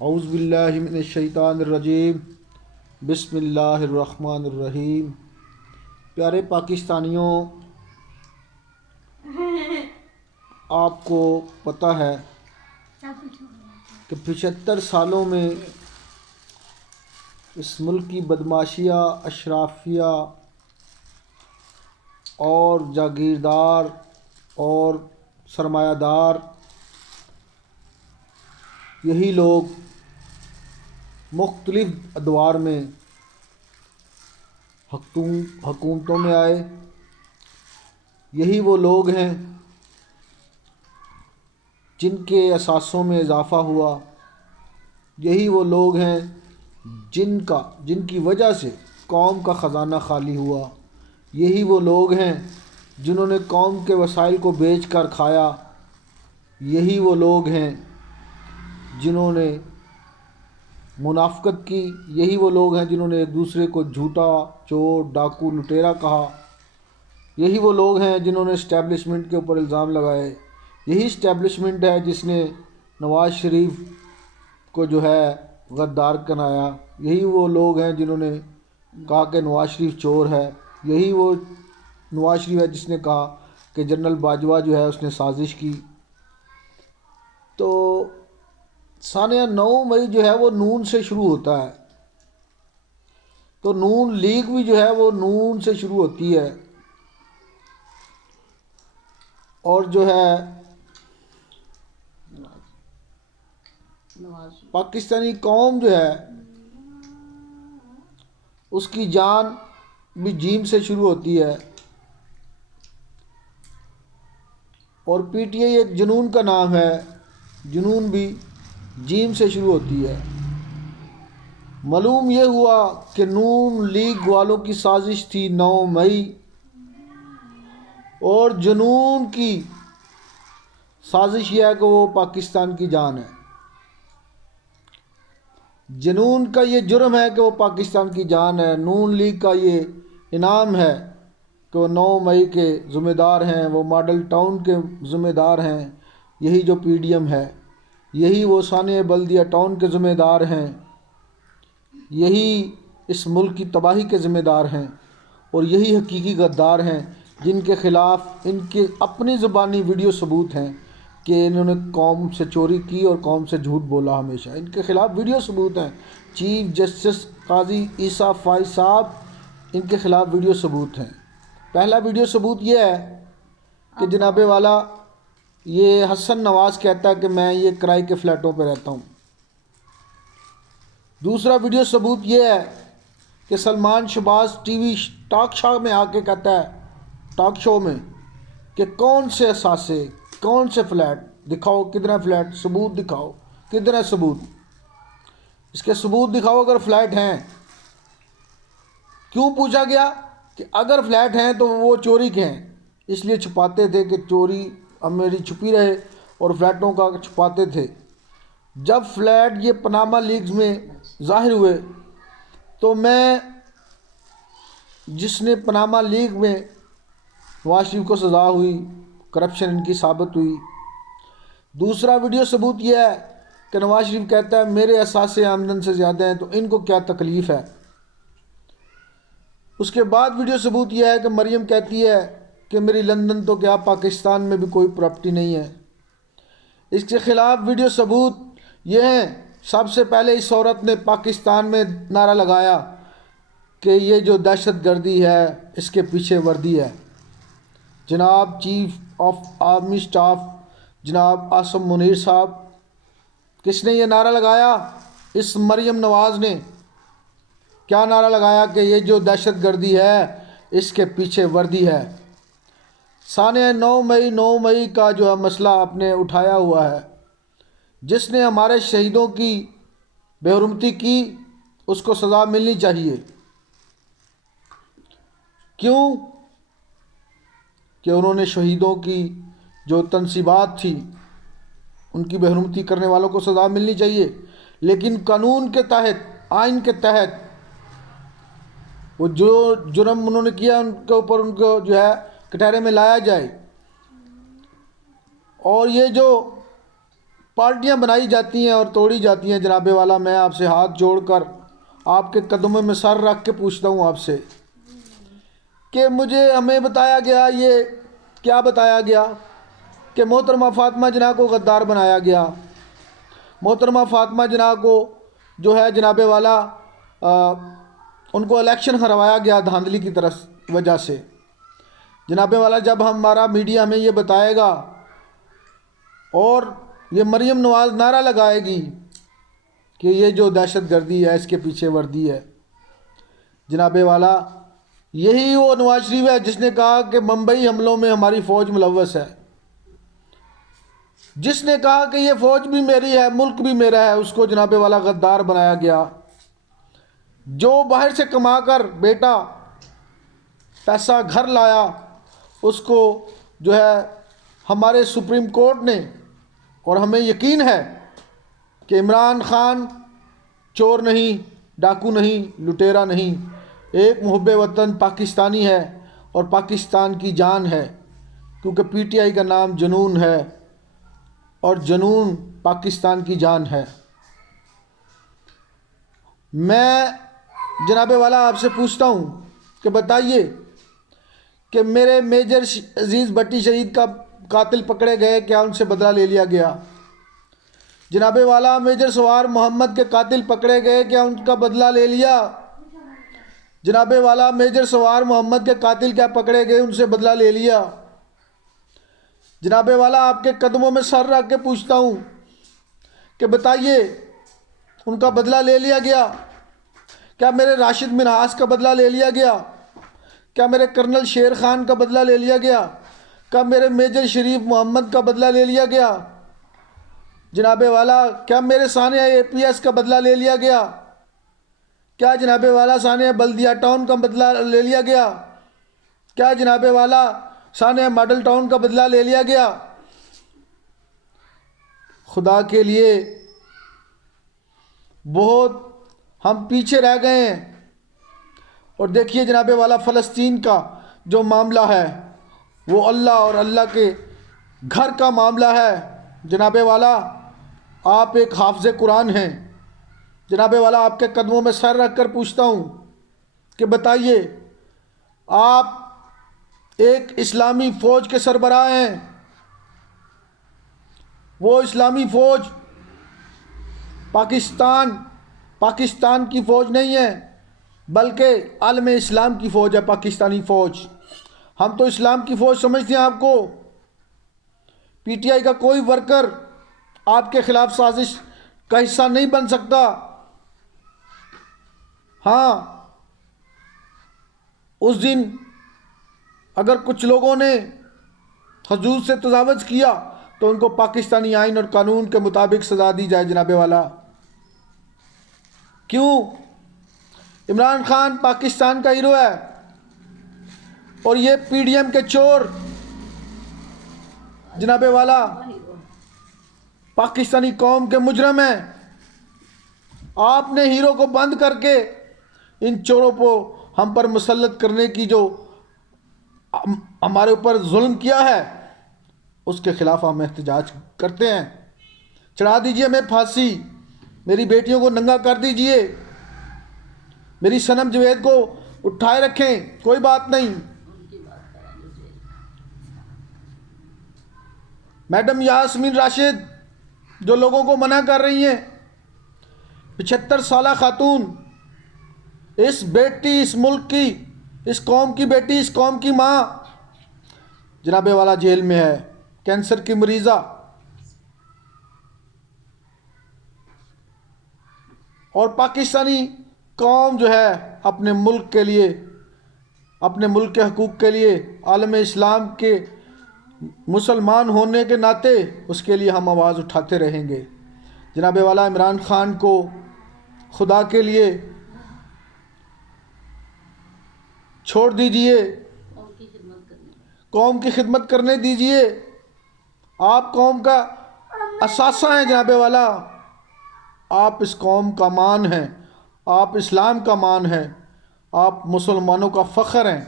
اعوذ باللہ من الشیطان الرجیم، بسم اللہ الرحمن الرحیم۔ پیارے پاکستانیوں، آپ کو پتہ ہے کہ 75 سالوں میں اس ملک کی بدماشیہ، اشرافیہ اور جاگیردار اور سرمایہ دار، یہی لوگ مختلف ادوار میں حکومتوں میں آئے۔ یہی وہ لوگ ہیں جن کے اثاثوں میں اضافہ ہوا۔ یہی وہ لوگ ہیں جن کی وجہ سے قوم کا خزانہ خالی ہوا۔ یہی وہ لوگ ہیں جنہوں نے قوم کے وسائل کو بیچ کر کھایا۔ یہی وہ لوگ ہیں جنہوں نے منافقت کی۔ یہی وہ لوگ ہیں جنہوں نے ایک دوسرے کو جھوٹا، چور، ڈاکو، لٹیرا کہا۔ یہی وہ لوگ ہیں جنہوں نے اسٹیبلشمنٹ کے اوپر الزام لگائے۔ یہی اسٹیبلشمنٹ ہے جس نے نواز شریف کو غدار بنایا۔ یہی وہ لوگ ہیں جنہوں نے کہا کہ نواز شریف چور ہے۔ یہی وہ نواز شریف ہے جس نے کہا کہ جنرل باجوہ اس نے سازش کی۔ تو سانیہ 9 مئی وہ نون سے شروع ہوتا ہے، تو نون لیگ بھی وہ نون سے شروع ہوتی ہے، اور پاکستانی قوم اس کی جان بھی جیم سے شروع ہوتی ہے، اور پی ٹی آئی ایک جنون کا نام ہے، جنون بھی جیم سے شروع ہوتی ہے۔ معلوم یہ ہوا کہ نون لیگ والوں کی سازش تھی 9 مئی، اور جنون کی سازش یہ ہے کہ وہ پاکستان کی جان ہے۔ جنون کا یہ جرم ہے کہ وہ پاکستان کی جان ہے۔ نون لیگ کا یہ انعام ہے کہ وہ 9 مئی کے ذمہ دار ہیں، وہ ماڈل ٹاؤن کے ذمہ دار ہیں۔ یہی جو پی ڈی ایم ہے، یہی وہ ثانیہ بلدیہ ٹاؤن کے ذمہ دار ہیں، یہی اس ملک کی تباہی کے ذمہ دار ہیں، اور یہی حقیقی غدار ہیں جن کے خلاف ان کے اپنی زبانی ویڈیو ثبوت ہیں کہ انہوں نے قوم سے چوری کی اور قوم سے جھوٹ بولا ہمیشہ۔ ان کے خلاف ویڈیو ثبوت ہیں۔ چیف جسٹس قاضی عیسیٰ فائز صاحب، ان کے خلاف ویڈیو ثبوت ہیں۔ پہلا ویڈیو ثبوت یہ ہے کہ جناب والا یہ حسن نواز کہتا ہے کہ میں یہ کرائے کے فلیٹوں پہ رہتا ہوں۔ دوسرا ویڈیو ثبوت یہ ہے کہ Salman Shahbaz TV talk show میں آ کے کہتا ہے، ٹاک شو میں، کہ کون سے اثاثے، کون سے فلیٹ دکھاؤ، کتنا فلیٹ، ثبوت دکھاؤ، کتنا ثبوت، اس کے ثبوت دکھاؤ اگر فلیٹ ہیں۔ کیوں پوچھا گیا کہ اگر فلیٹ ہیں تو وہ چوری کے ہیں، اس لیے چھپاتے تھے کہ چوری اب میری چھپی رہے، اور فلیٹوں کا چھپاتے تھے۔ جب فلیٹ یہ پاناما لیکس میں ظاہر ہوئے تو میں، جس نے پاناما لیک میں نواز شریف کو سزا ہوئی، کرپشن ان کی ثابت ہوئی۔ دوسرا ویڈیو ثبوت یہ ہے کہ نواز شریف کہتا ہے میرے اثاثے آمدن سے زیادہ ہیں تو ان کو کیا تکلیف ہے۔ اس کے بعد ویڈیو ثبوت یہ ہے کہ مریم کہتی ہے کہ میری لندن تو کیا پاکستان میں بھی کوئی پراپرٹی نہیں ہے۔ اس کے خلاف ویڈیو ثبوت یہ ہیں، سب سے پہلے اس عورت نے پاکستان میں نعرہ لگایا کہ یہ جو دہشت گردی ہے اس کے پیچھے وردی ہے۔ جناب چیف آف آرمی سٹاف جناب عاصم منیر صاحب، کس نے یہ نعرہ لگایا؟ اس مریم نواز نے۔ کیا نعرہ لگایا؟ کہ یہ جو دہشت گردی ہے اس کے پیچھے وردی ہے۔ سانیہ 9 مئی کا مسئلہ آپ نے اٹھایا ہوا ہے۔ جس نے ہمارے شہیدوں کی بے حرمتی کی اس کو سزا ملنی چاہیے۔ کیوں؟ کہ انہوں نے شہیدوں کی جو تنصیبات تھی ان کی بے حرمتی کرنے والوں کو سزا ملنی چاہیے، لیکن قانون کے تحت، آئین کے تحت، وہ جو جرم انہوں نے کیا ان کے اوپر ان کو کٹہرے میں لایا جائے۔ اور یہ جو پارٹیاں بنائی جاتی ہیں اور توڑی جاتی ہیں، جناب والا میں آپ سے ہاتھ جوڑ کر آپ کے قدموں میں سر رکھ کے پوچھتا ہوں آپ سے کہ ہمیں بتایا گیا، یہ کیا بتایا گیا کہ محترمہ فاطمہ جناح کو غدار بنایا گیا، محترمہ فاطمہ جناح کو جو ہے جناب والا ان کو الیکشن ہروایا گیا دھاندلی کی طرف وجہ سے۔ جناب والا جب ہمارا میڈیا ہمیں یہ بتائے گا اور یہ مریم نواز نعرہ لگائے گی کہ یہ جو دہشت گردی ہے اس کے پیچھے وردی ہے، جناب والا یہی وہ نواز شریف ہے جس نے کہا کہ ممبئی حملوں میں ہماری فوج ملوث ہے، جس نے کہا کہ یہ فوج بھی میری ہے، ملک بھی میرا ہے، اس کو جناب والا غدار بنایا گیا۔ جو باہر سے کما کر بیٹا پیسہ گھر لایا اس کو جو ہے ہمارے سپریم کورٹ نے، اور ہمیں یقین ہے کہ عمران خان چور نہیں، ڈاکو نہیں، لٹیرا نہیں، ایک محب وطن پاکستانی ہے اور پاکستان کی جان ہے، کیونکہ پی ٹی آئی کا نام جنون ہے اور جنون پاکستان کی جان ہے۔ میں جناب والا آپ سے پوچھتا ہوں کہ بتائیے کہ میرے میجر عزیز بٹی شہید کا قاتل پکڑے گئے، کیا ان سے بدلہ لے لیا گیا؟ جناب والا میجر سوار محمد کے قاتل پکڑے گئے، کیا ان کا بدلہ لے لیا؟ جناب والا میجر سوار محمد کے قاتل کیا پکڑے گئے، ان سے بدلہ لے لیا؟ جناب والا آپ کے قدموں میں سر رکھ کے پوچھتا ہوں کہ بتائیے ان کا بدلہ لے لیا گیا؟ کیا میرے راشد منہاس کا بدلہ لے لیا گیا؟ کیا میرے کرنل شیر خان کا بدلہ لے لیا گیا؟ کیا میرے میجر شریف محمد کا بدلہ لے لیا گیا؟ جناب والا کیا میرے ثانیہ اے پی ایس کا بدلہ لے لیا گیا؟ کیا جناب والا ثانیہ بلدیہ ٹاؤن کا بدلہ لے لیا گیا؟ کیا جناب والا ثانیہ ماڈل ٹاؤن کا بدلہ لے لیا گیا؟ خدا کے لیے بہت ہم پیچھے رہ گئے ہیں۔ اور دیکھیے جناب والا فلسطین کا جو معاملہ ہے وہ اللہ اور اللہ کے گھر کا معاملہ ہے۔ جناب والا آپ ایک حافظ قرآن ہیں، جناب والا آپ کے قدموں میں سر رکھ کر پوچھتا ہوں کہ بتائیے آپ ایک اسلامی فوج کے سربراہ ہیں، وہ اسلامی فوج پاکستان کی فوج نہیں ہے بلکہ عالم اسلام کی فوج ہے پاکستانی فوج۔ ہم تو اسلام کی فوج سمجھتے ہیں آپ کو۔ پی ٹی آئی کا کوئی ورکر آپ کے خلاف سازش کا حصہ نہیں بن سکتا۔ ہاں اس دن اگر کچھ لوگوں نے حدود سے تجاوز کیا تو ان کو پاکستانی آئین اور قانون کے مطابق سزا دی جائے۔ جناب والا کیوں؟ عمران خان پاکستان کا ہیرو ہے اور یہ پی ڈی ایم کے چور جناب والا پاکستانی قوم کے مجرم ہیں۔ آپ نے ہیرو کو بند کر کے ان چوروں کو ہم پر مسلط کرنے کی جو ہمارے اوپر ظلم کیا ہے اس کے خلاف ہم احتجاج کرتے ہیں۔ چڑھا دیجئے ہمیں پھانسی، میری بیٹیوں کو ننگا کر دیجئے، میری صنم جوید کو اٹھائے رکھیں، کوئی بات نہیں۔ میڈم یاسمین راشد جو لوگوں کو منع کر رہی ہیں، 75 سالہ خاتون، اس بیٹی، اس ملک کی، اس قوم کی بیٹی، اس قوم کی ماں جناب والا جیل میں ہے، کینسر کی مریضہ۔ اور پاکستانی قوم جو ہے اپنے ملک کے لیے، اپنے ملک کے حقوق کے لیے، عالم اسلام کے مسلمان ہونے کے ناطے اس کے لیے ہم آواز اٹھاتے رہیں گے۔ جناب والا عمران خان کو خدا کے لیے چھوڑ دیجئے، قوم کی خدمت کرنے دیجئے۔ آپ قوم کا اثاثہ ہیں جناب والا، آپ اس قوم کا مان ہیں، آپ اسلام کا مان ہیں، آپ مسلمانوں کا فخر ہیں،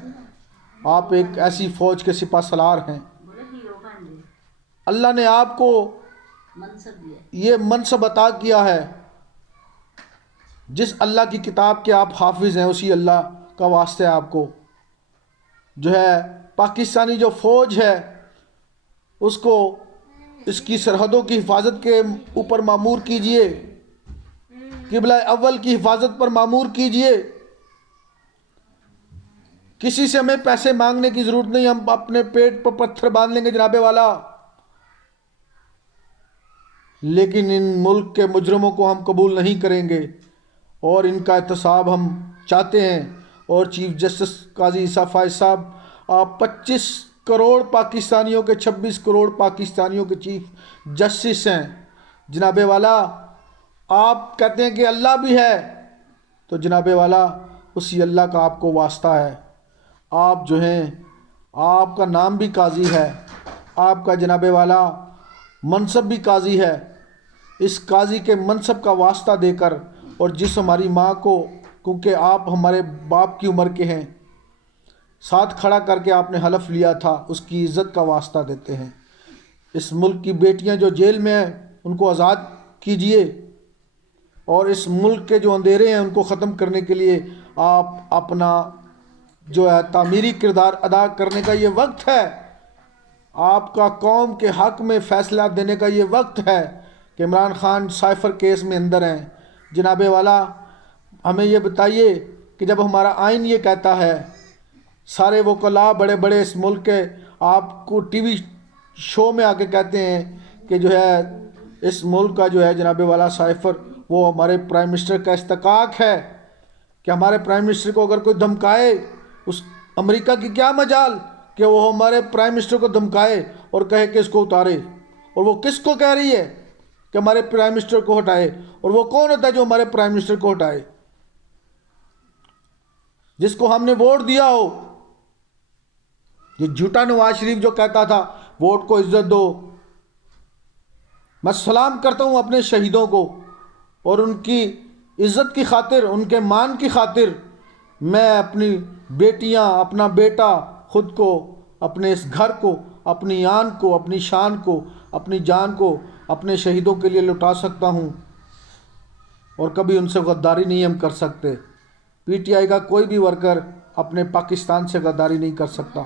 آپ ایک ایسی فوج کے سپہ سالار ہیں۔ اللہ نے آپ کو یہ منصب عطا کیا ہے. جس اللہ کی کتاب کے آپ حافظ ہیں اسی اللہ کا واسطہ آپ کو جو ہے پاکستانی جو فوج ہے اس کو اس کی سرحدوں کی حفاظت کے اوپر مامور کیجئے، قبلہ اول کی حفاظت پر مامور کیجئے. کسی سے ہمیں پیسے مانگنے کی ضرورت نہیں، ہم اپنے پیٹ پر پتھر باندھ لیں گے جناب والا، لیکن ان ملک کے مجرموں کو ہم قبول نہیں کریں گے اور ان کا احتساب ہم چاہتے ہیں. اور چیف جسٹس قاضی عیسیٰ فائز صاحب، آپ 25 کروڑ پاکستانیوں کے 26 کروڑ پاکستانیوں کے چیف جسٹس ہیں جناب والا. آپ کہتے ہیں کہ اللہ بھی ہے، تو جناب والا اسی اللہ کا آپ کو واسطہ ہے. آپ جو ہیں آپ کا نام بھی قاضی ہے، آپ کا جناب والا منصب بھی قاضی ہے. اس قاضی کے منصب کا واسطہ دے کر اور جس ہماری ماں کو، کیونکہ آپ ہمارے باپ کی عمر کے ہیں، ساتھ کھڑا کر کے آپ نے حلف لیا تھا، اس کی عزت کا واسطہ دیتے ہیں. اس ملک کی بیٹیاں جو جیل میں ہیں ان کو آزاد کیجئے اور اس ملک کے جو اندھیرے ہیں ان کو ختم کرنے کے لیے آپ اپنا جو ہے تعمیری کردار ادا کرنے کا یہ وقت ہے. آپ کا قوم کے حق میں فیصلہ دینے کا یہ وقت ہے کہ عمران خان سائفر کیس میں اندر ہیں. جناب والا ہمیں یہ بتائیے کہ جب ہمارا آئین یہ کہتا ہے، سارے وکلاء بڑے بڑے اس ملک کے آپ کو ٹی وی شو میں آ کے کہتے ہیں کہ جو ہے اس ملک کا جو ہے جناب والا سائفر وہ ہمارے پرائم منسٹر کا استحقاق ہے، کہ ہمارے پرائم منسٹر کو اگر کوئی دھمکائے، اس امریکہ کی کیا مجال کہ وہ ہمارے پرائم منسٹر کو دھمکائے اور کہے کہ اس کو اتارے. اور وہ کس کو کہہ رہی ہے کہ ہمارے پرائم منسٹر کو ہٹائے؟ اور وہ کون ہوتا ہے جو ہمارے پرائم منسٹر کو ہٹائے؟ جس کو ہم نے ووٹ دیا ہو. یہ جھوٹا نواز شریف جو کہتا تھا ووٹ کو عزت دو. میں سلام کرتا ہوں اپنے شہیدوں کو، اور ان کی عزت کی خاطر، ان کے مان کی خاطر میں اپنی بیٹیاں، اپنا بیٹا، خود کو، اپنے اس گھر کو، اپنی آن کو، اپنی شان کو، اپنی جان کو اپنے شہیدوں کے لیے لٹا سکتا ہوں، اور کبھی ان سے غداری نہیں ہم کر سکتے. پی ٹی آئی کا کوئی بھی ورکر اپنے پاکستان سے غداری نہیں کر سکتا،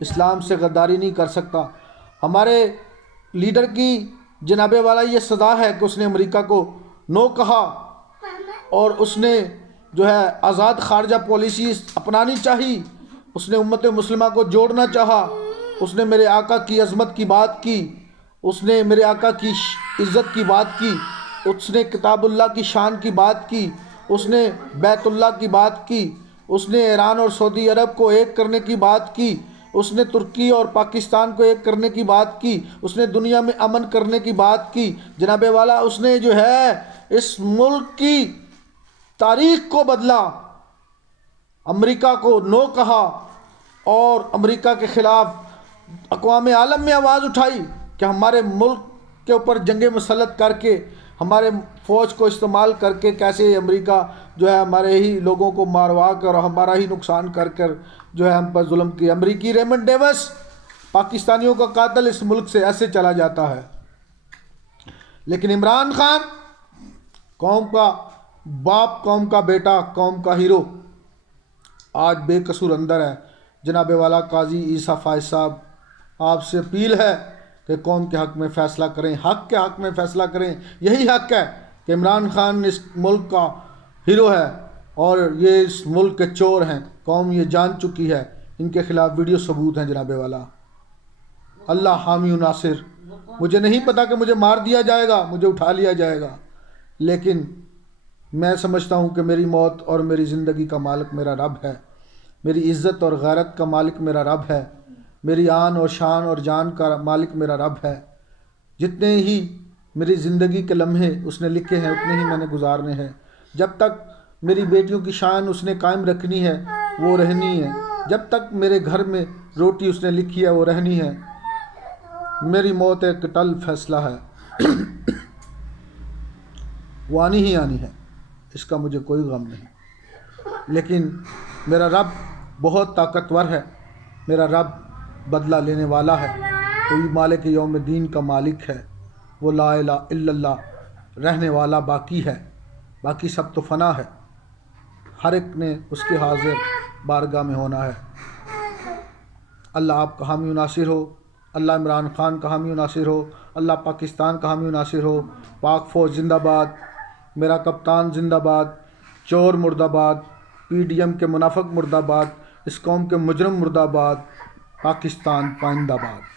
اسلام سے غداری نہیں کر سکتا. ہمارے لیڈر کی جناب والا یہ سزا ہے کہ اس نے امریکہ کو نو کہا اور اس نے جو ہے آزاد خارجہ پالیسی اپنانی چاہی. اس نے امت مسلمہ کو جوڑنا چاہا. اس نے میرے آقا کی عظمت کی بات کی، اس نے میرے آقا کی عزت کی بات کی، اس نے کتاب اللہ کی شان کی بات کی، اس نے بیت اللہ کی بات کی، اس نے ایران اور سعودی عرب کو ایک کرنے کی بات کی، اس نے ترکی اور پاکستان کو ایک کرنے کی بات کی، اس نے دنیا میں امن کرنے کی بات کی. جناب والا اس نے جو ہے اس ملک کی تاریخ کو بدلا، امریکہ کو نو کہا اور امریکہ کے خلاف اقوام عالم میں آواز اٹھائی کہ ہمارے ملک کے اوپر جنگ مسلط کر کے، ہمارے فوج کو استعمال کر کے کیسے امریکہ جو ہے ہمارے ہی لوگوں کو ماروا کر اور ہمارا ہی نقصان کر کر جو ہے ہم پر ظلم کی. امریکی ریمنڈ ڈیوس پاکستانیوں کا قاتل اس ملک سے ایسے چلا جاتا ہے. لیکن عمران خان قوم کا باپ، قوم کا بیٹا، قوم کا ہیرو آج بے قصور اندر ہے. جناب والا قاضی عیسیٰ فائز صاحب، آپ سے اپیل ہے کہ قوم کے حق میں فیصلہ کریں، حق کے حق میں فیصلہ کریں. یہی حق ہے کہ عمران خان اس ملک کا ہیرو ہے اور یہ اس ملک کے چور ہیں. قوم یہ جان چکی ہے، ان کے خلاف ویڈیو ثبوت ہیں. جناب والا اللہ حامی و ناصر. مجھے نہیں پتا کہ مجھے مار دیا جائے گا، مجھے اٹھا لیا جائے گا، لیکن میں سمجھتا ہوں کہ میری موت اور میری زندگی کا مالک میرا رب ہے. میری عزت اور غیرت کا مالک میرا رب ہے. میری آن اور شان اور جان کا مالک میرا رب ہے. جتنے ہی میری زندگی کے لمحے اس نے لکھے ہیں اتنے ہی میں نے گزارنے ہیں. جب تک میری بیٹیوں کی شان اس نے قائم رکھنی ہے وہ رہنی ہے. جب تک میرے گھر میں روٹی اس نے لکھی ہے وہ رہنی ہے. میری موت ایک ٹل فیصلہ ہے، وہ آنی ہی آنی ہے، اس کا مجھے کوئی غم نہیں. لیکن میرا رب بہت طاقتور ہے، میرا رب بدلہ لینے والا ہے. کوئی مالک یوم دین کا مالک ہے. وہ لا الہ الا اللہ رہنے والا باقی ہے، باقی سب تو فنا ہے، ہر ایک نے اس کے حاضر بارگاہ میں ہونا ہے۔ اللہ آپ کا حامی و ناصر ہو، اللہ عمران خان کا حامی و ناصر ہو، اللہ پاکستان کا حامی و ناصر ہو۔ پاک فوج زندہ باد، میرا کپتان زندہ باد، چور مرد آباد، پی ڈی ایم کے منافق مرد آباد، اس قوم کے مجرم مرد آباد، پاکستان پائندہ باد۔